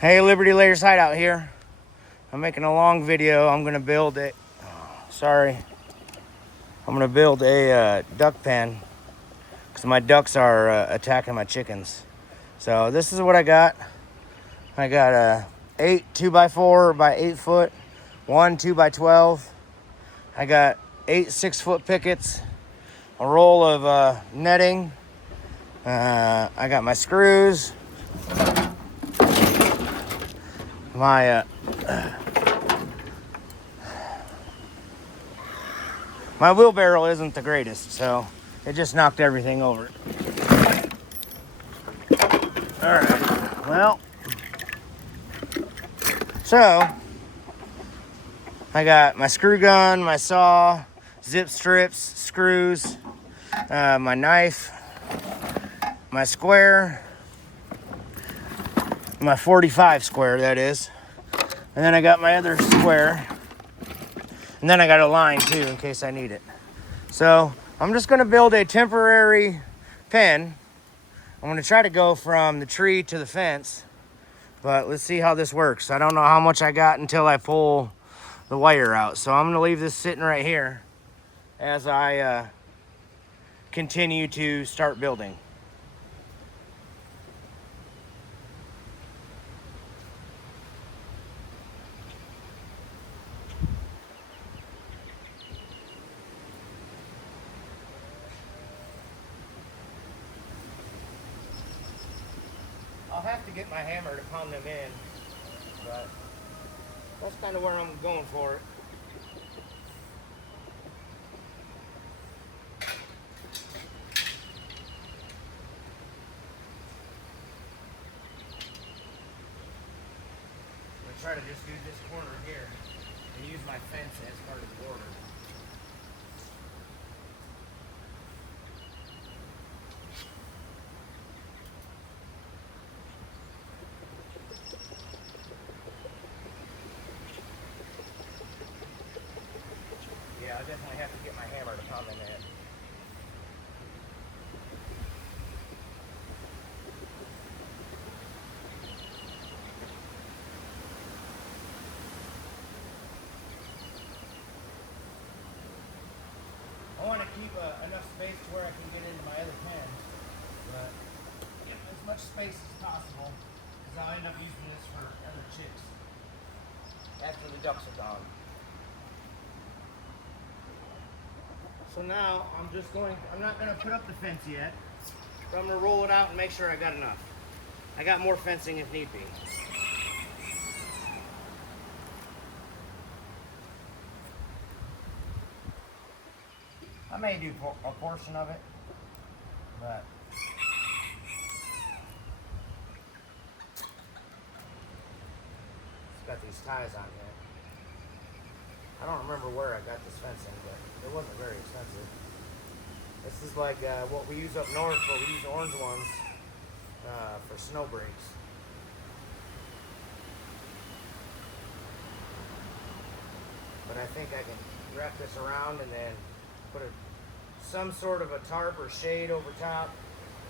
Hey, Liberty Layers Hideout here. I'm making a long video. I'm gonna build it. Sorry. I'm gonna build a duck pen because my ducks are attacking my chickens. So this is what I got. I got a 8 2x4 by 8 foot, 1 2x12. I got 8 6-foot pickets, a roll of netting. I got my screws, my my wheelbarrow isn't the greatest, so it just knocked everything over. All right. Well, so I got my screw gun, my saw, zip strips, screws, my knife, my square, my 45 square, that is. And then I got my other square. And then I got a line too in case I need it. So I'm just gonna build a temporary pen. I'm gonna try to go from the tree to the fence, but let's see how this works. I don't know how much I got until I pull the wire out. So I'm gonna leave this sitting right here as I continue to start building. I'll have to get my hammer to pound them in, but that's kind of where I'm going for it. I'm gonna try to just do this corner here and use my fence as part of the border. Yeah, I definitely have to get my hammer to pound them in. I want to keep enough space to where I can get into my other pen, but get as much space as possible because I'll end up using this for other chicks after the ducks are gone. So now I'm not going to put up the fence yet, but I'm going to roll it out and make sure I got enough. I got more fencing if need be. I may do a portion of it, but it's got these ties on here. I don't remember where I got this fencing, but it wasn't very expensive. This is like what we use up north, but we use orange ones for snow breaks. But I think I can wrap this around and then put some sort of a tarp or shade over top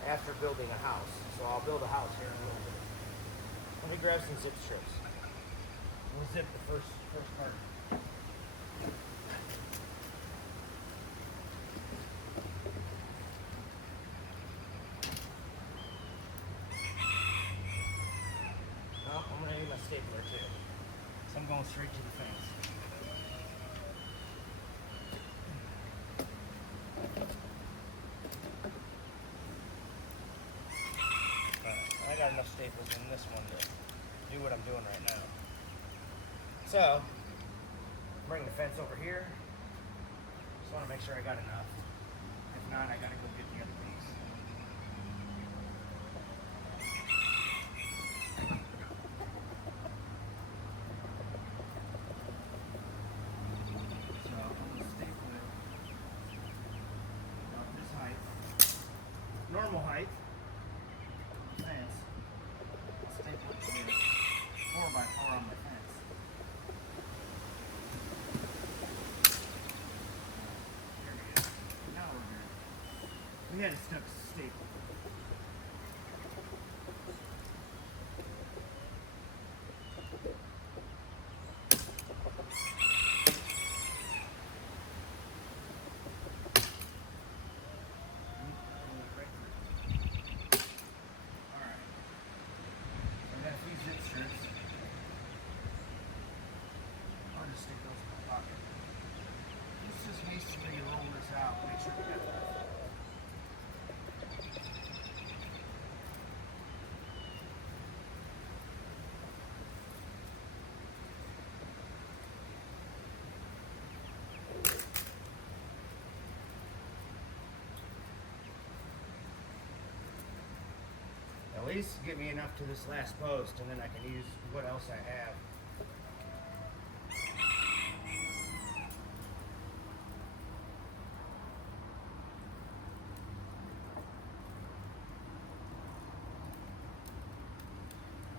after building a house. So I'll build a house here in a little bit. Let me grab some zip strips. We'll zip the first part. Oh, I'm gonna need my stapler too. So I'm going straight to the fence. I got enough staples in this one to do what I'm doing right now. So, bring the fence over here. Just want to make sure I got enough. If not, I gotta go get the other piece. So, I'm gonna staple it about this height. Normal height. Fence. Staple it here. 4x4 on my fence. There we go. Now we're good. We had it stuck staple. at least get me enough to this last post, and then I can use what else I have.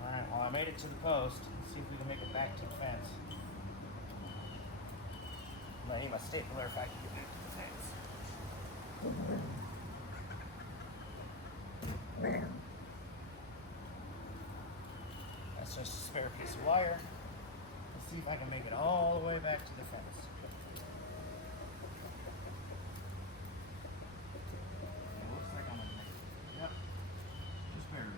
Alright, well I made it to the post. Let's see if we can make it back to the fence. I need my stapler if I can get back to the fence. That's just a spare piece of wire. Let's see if I can make it all the way back to the fence. It looks like I'm gonna make it. Yep. Just barely.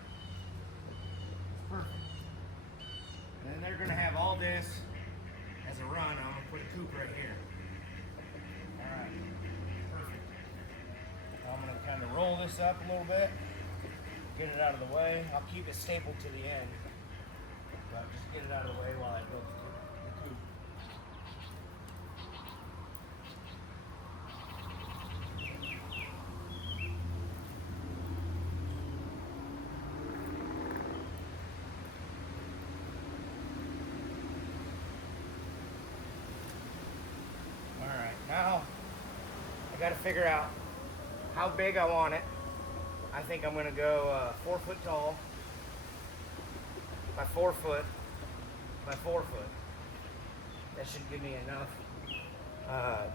It's perfect. And then they're gonna have all this as a run. I'm gonna put a coop right here. Alright. Perfect. I'm gonna kind of roll this up a little bit. Get it out of the way. I'll keep it stapled to the end. But just get it out of the way while I build the coop. Alright, now I gotta figure out how big I want it. I think I'm gonna go 4 foot tall by 4 foot by 4 foot. That should give me enough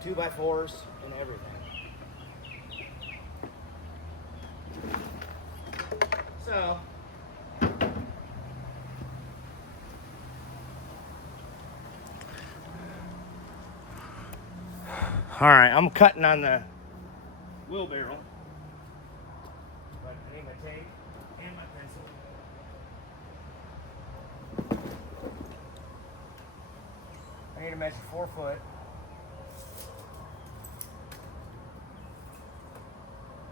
2x4s and everything. So all right, I'm cutting on the wheelbarrow. But I need my tape and my pencil. I need to measure 4 foot.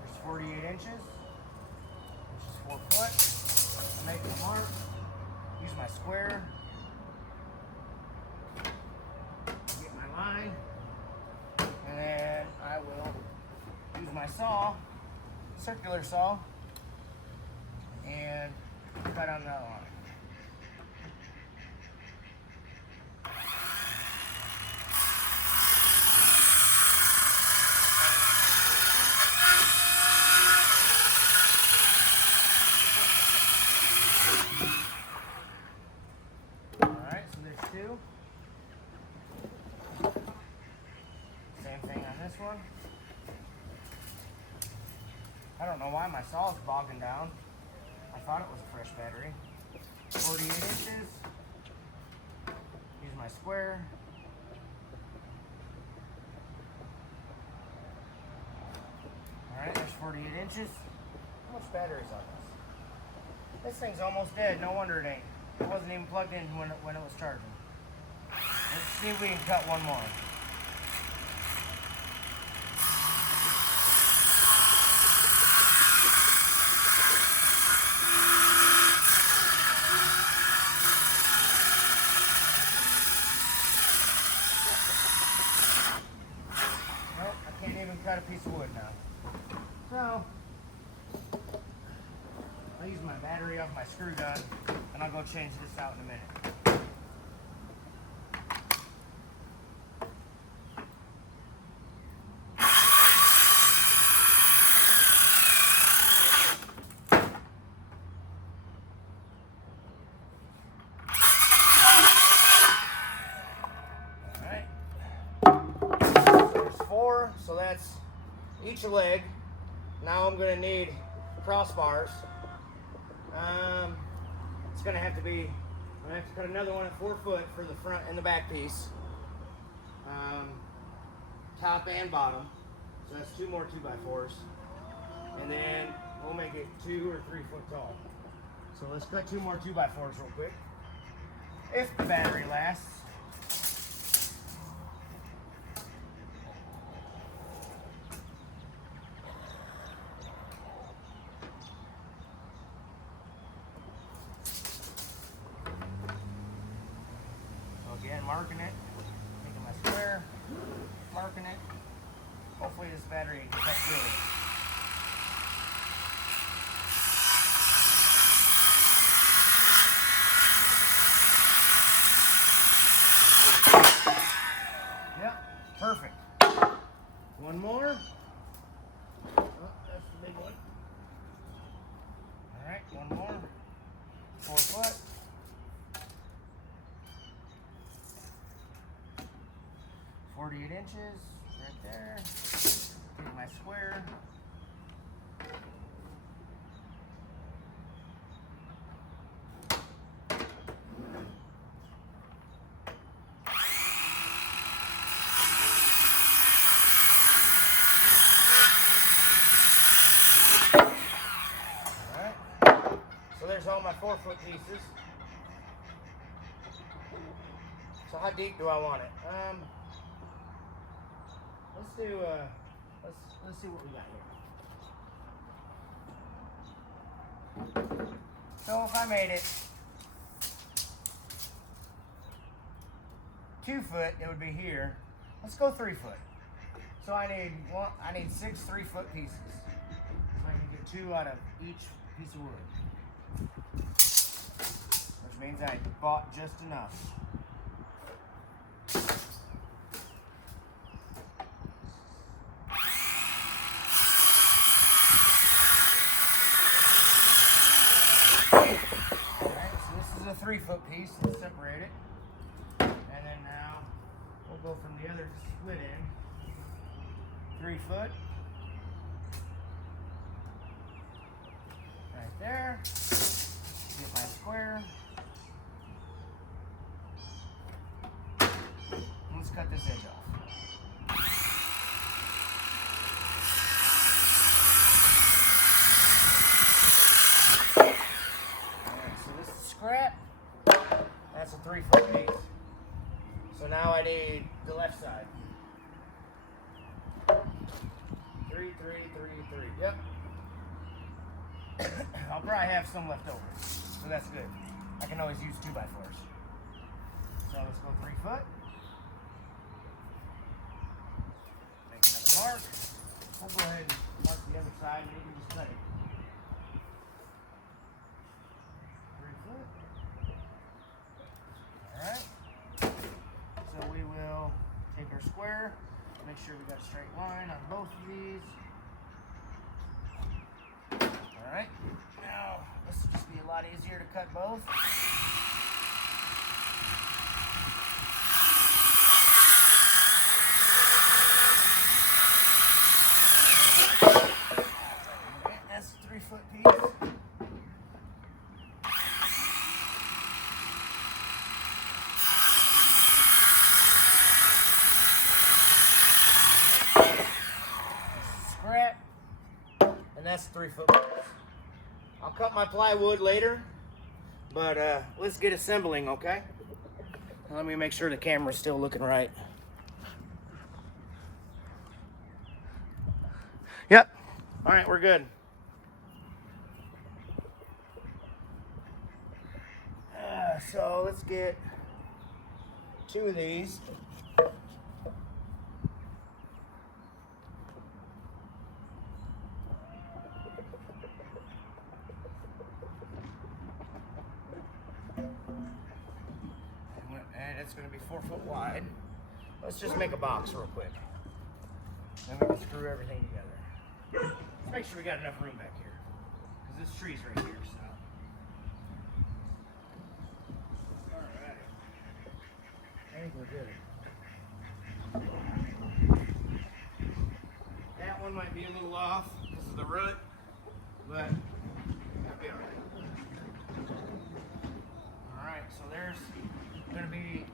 There's 48 inches, which is 4 foot. I'm making a mark. Use my square. Get my line. And then I will use my saw, circular saw, and cut on that line. Alright, so there's 2. Same thing on this one. I don't know why my saw is bogging down. I thought it was a fresh battery. 48 inches. Use my square. Alright, there's 48 inches. How much battery is on this? This thing's almost dead. No wonder it ain't. It wasn't even plugged in when it was charging. Let's see if we can cut one more. Nope, I can't even cut a piece of wood now. So, I'll use my battery off my screw gun, and I'll go change this out in a minute. Alright. There's 4, so that's each leg. Now I'm going to need crossbars. It's going to have to be, I'm going to have to cut another one at 4 foot for the front and the back piece. Top and bottom. So that's 2 more 2x4s. And then we'll make it 2 or 3 foot tall. So let's cut 2 more 2x4s real quick. If the battery lasts. Again, marking it, making my square, marking it. Hopefully this battery gets up good. 48 inches, right there. Take my square. Alright, so there's all my 4-foot pieces. So how deep do I want it? Let's do let's see what we got here. So if I made it 2 foot, it would be here. Let's go 3 foot. So I need 6 3-foot pieces. So I can get 2 out of each piece of wood. Which means I bought just enough. Alright, so this is a 3-foot piece. Let's separate it. And then now we'll go from the other split end. 3 foot. Right there. Get my square. Let's cut this edge off. Alright, so this is scrap. That's a 3-foot piece. So now I need the left side. 3, 3, 3, 3. Yep. I'll probably have some left over, so that's good. I can always use 2x4s. So let's go 3 foot. Make another mark. We'll go ahead and mark the other side and you can just cut it. 3 foot. Alright. So we will take our square, make sure we got a straight line on both of these. Alright, now this will just be a lot easier to cut both. Okay, that's a 3-foot piece. Scrap, and that's a 3-foot piece. I'll cut my plywood later, but let's get assembling, okay? Let me make sure the camera's still looking right. Yep. All right, we're good. So let's get 2 of these. And it's going to be 4 foot wide. Let's just make a box real quick. Then we can screw everything together. Let's make sure we got enough room back here. Because this tree's right here, so. Alright. I think we're good. That one might be a little off because of the root, but that'll be alright. Alright, so there's gonna be,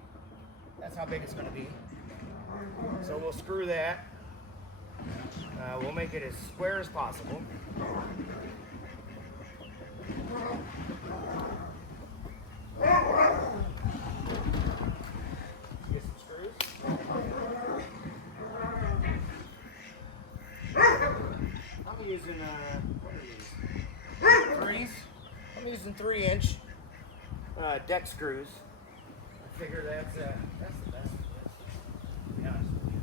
that's how big it's gonna be. So we'll screw that. We'll make it as square as possible. Get some screws. I'm using what are these? 3s. I'm using 3-inch deck screws. I figure that's the best for this, to be honest with you.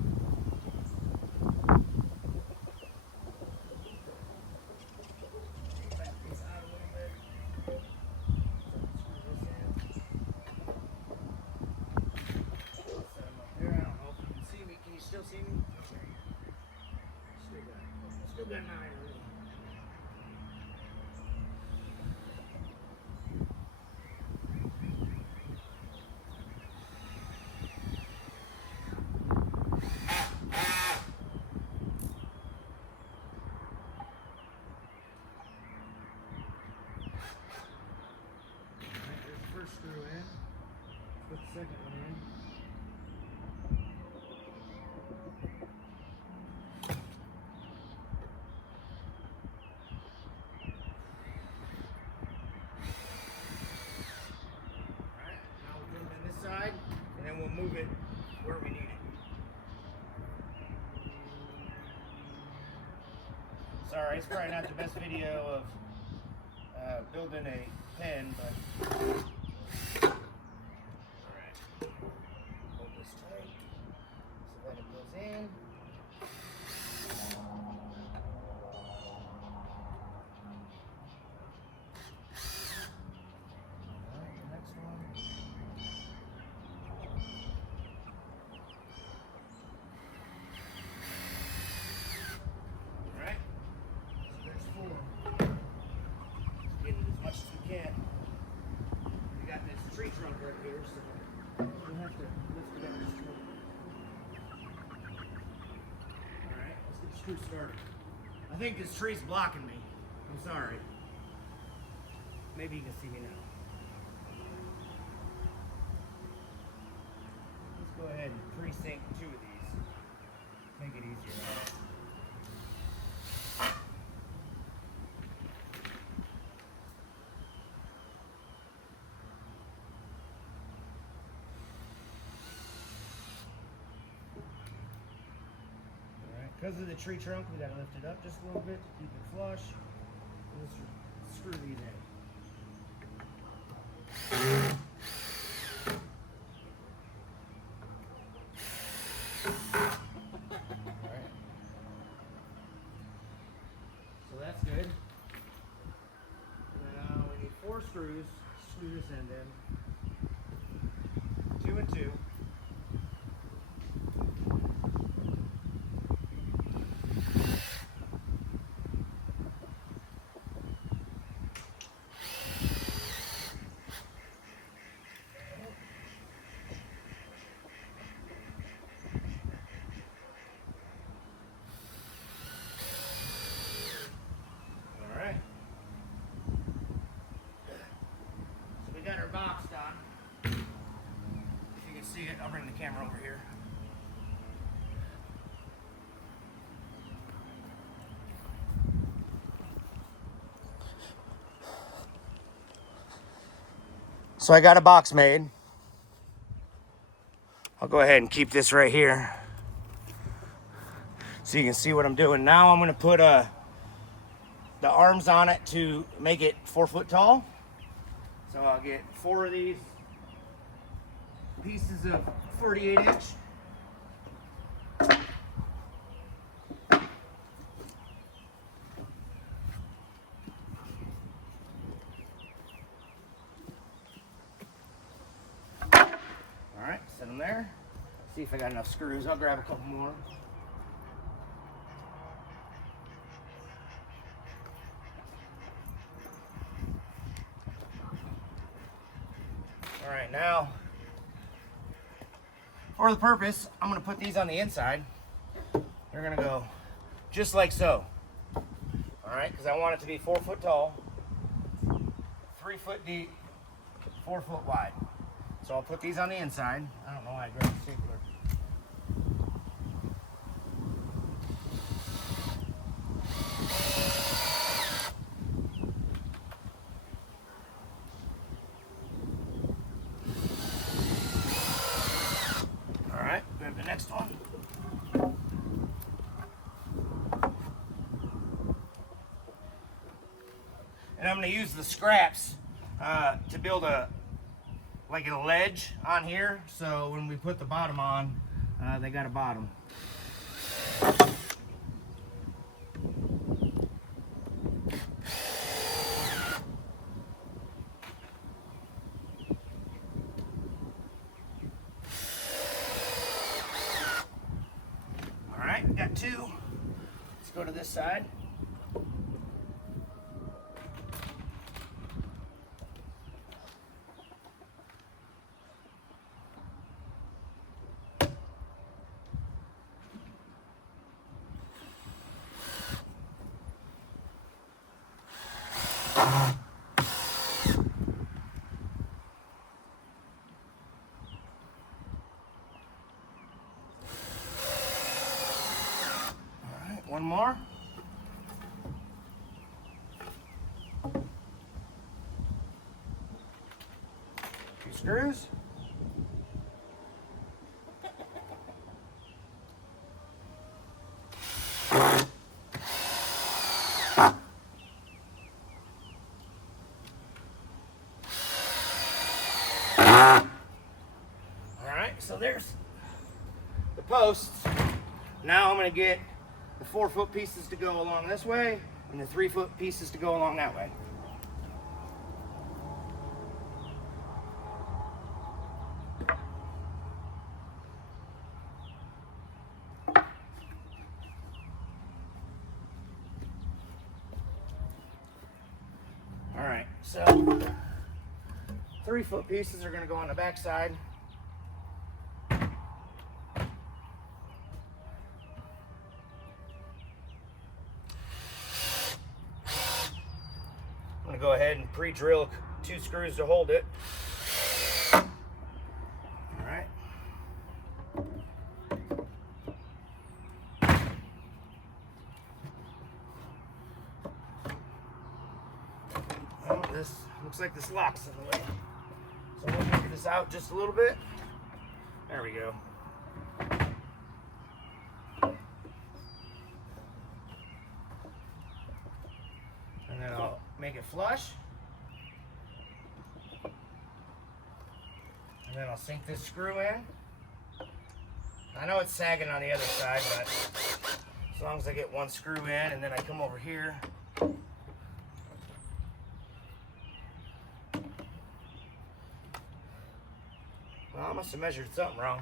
Back these out a little bit. Screw this in. I'll set them up there. I don't know if you can see me. Can you still see me? Oh, there you go. Still got 9 room. first screw in. Put the second one in. Alright, now we'll put it in this side, and then we'll move it where we need it. Sorry, it's probably not the best video of building a pen, but alright. Hold this tight so that it goes in. Alright, the next one. Alright, so there's 4. Get it as much as we can. We got this tree trunk right here, so we'll have to lift it up just a little. Alright, let's get the screw started. I think this tree's blocking me. I'm sorry. Maybe you can see me now. Let's go ahead and pre-sync 2 of these. Make it easier. Because of the tree trunk, we gotta lift it up just a little bit to keep it flush. Let's screw these in. Alright. So that's good. Now we need 4 screws to screw this end in. 2 and 2. Got our box done. If you can see it, I'll bring the camera over here. So I got a box made. I'll go ahead and keep this right here so you can see what I'm doing. Now I'm going to put the arms on it to make it 4 foot tall. So I'll get 4 of these pieces of 48 inch. Alright, set them there. See if I got enough screws. I'll grab a couple more. All right, now, for the purpose, I'm gonna put these on the inside. They're gonna go just like so. All right, because I want it to be 4 foot tall, 3 foot deep, 4 foot wide. So I'll put these on the inside. I don't know why I grabbed the stapler. The next one. And I'm going to use the scraps to build a ledge on here, so when we put the bottom on, they got a bottom. Alright, got 2. Let's go to this side. One more. Two screws. Alright, so there's the posts. Now I'm going to get the 4-foot pieces to go along this way and the 3-foot pieces to go along that way. Alright, so 3-foot pieces are going to go on the back side. I'm going to go ahead and pre-drill 2 screws to hold it. Alright. Well, this looks like this lock's in the way. So we'll move this out just a little bit. There we go. And then I'll make it flush. And then I'll sink this screw in. I know it's sagging on the other side, but as long as I get one screw in and then I come over here. Well, I must have measured something wrong.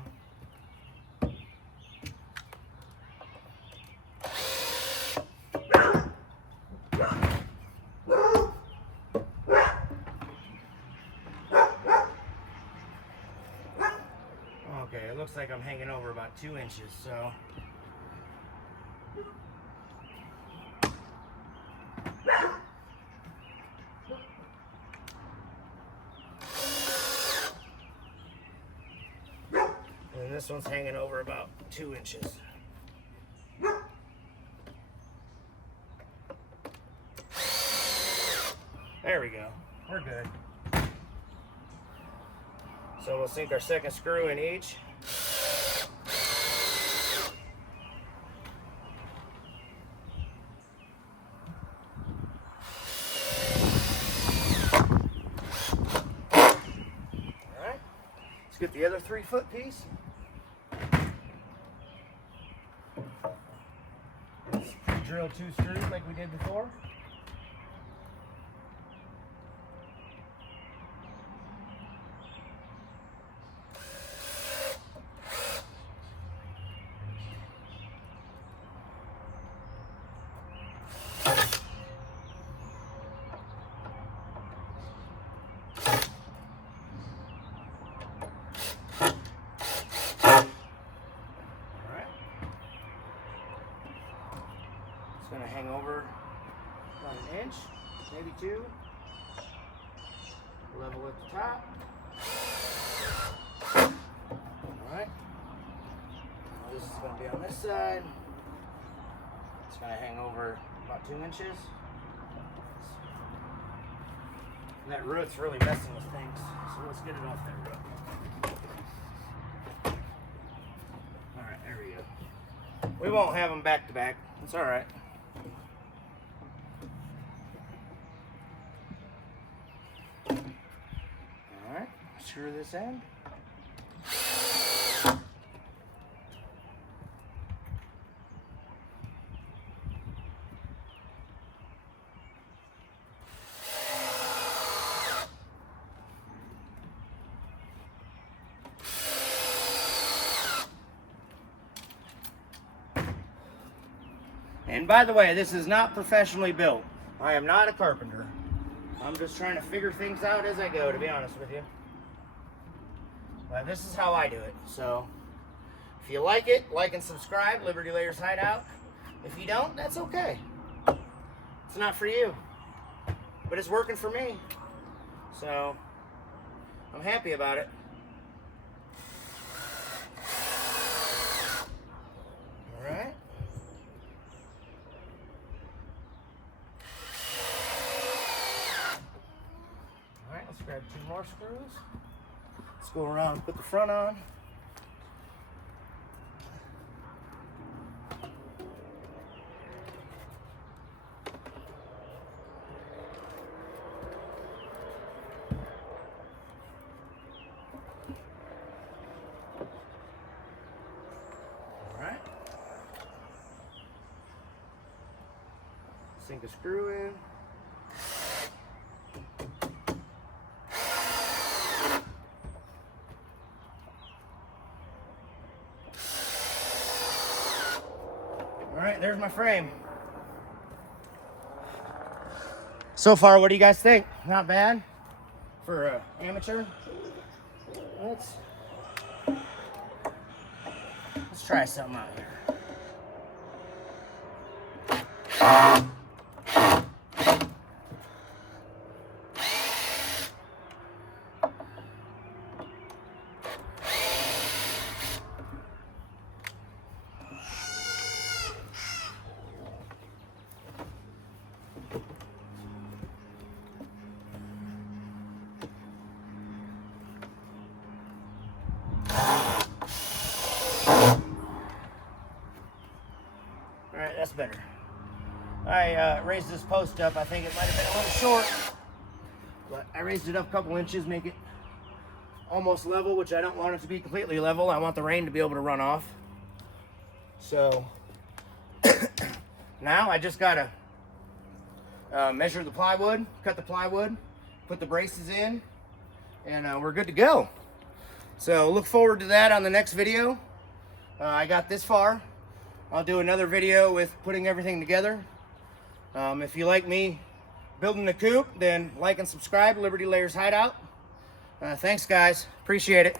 Okay, it looks like I'm hanging over about 2 inches, so. And this one's hanging over about 2 inches. There we go. We're good. So we'll sink our second screw in each. Alright. Let's get the other 3-foot piece. Let's drill 2 screws like we did before. It's going to hang over about 1 inch, maybe 2. Level at the top. Alright. This is going to be on this side. It's going to hang over about 2 inches. And that root's really messing with things, so let's get it off that root. Alright, there we go. We won't have them back to back. It's alright. Alright, screw this in. And by the way, this is not professionally built. I am not a carpenter. I'm just trying to figure things out as I go, to be honest with you. But this is how I do it. So, if you like it, like and subscribe, Liberty Layers Hideout. If you don't, that's okay. It's not for you. But it's working for me. So, I'm happy about it. Alright. screws. Let's go around and put the front on. Sink a screw in. All right, there's my frame. So far, what do you guys think? Not bad for an amateur. Let's try something out here. All right, that's better. I raised this post up. I think it might have been a little short, but I raised it up a couple inches, make it almost level, which I don't want it to be completely level. I want the rain to be able to run off. So now I just gotta measure the plywood, cut the plywood, put the braces in, and we're good to go. So look forward to that on the next video. I got this far. I'll do another video with putting everything together. If you like me building the coop, then like and subscribe, Liberty Layers Hideout. Thanks guys, appreciate it.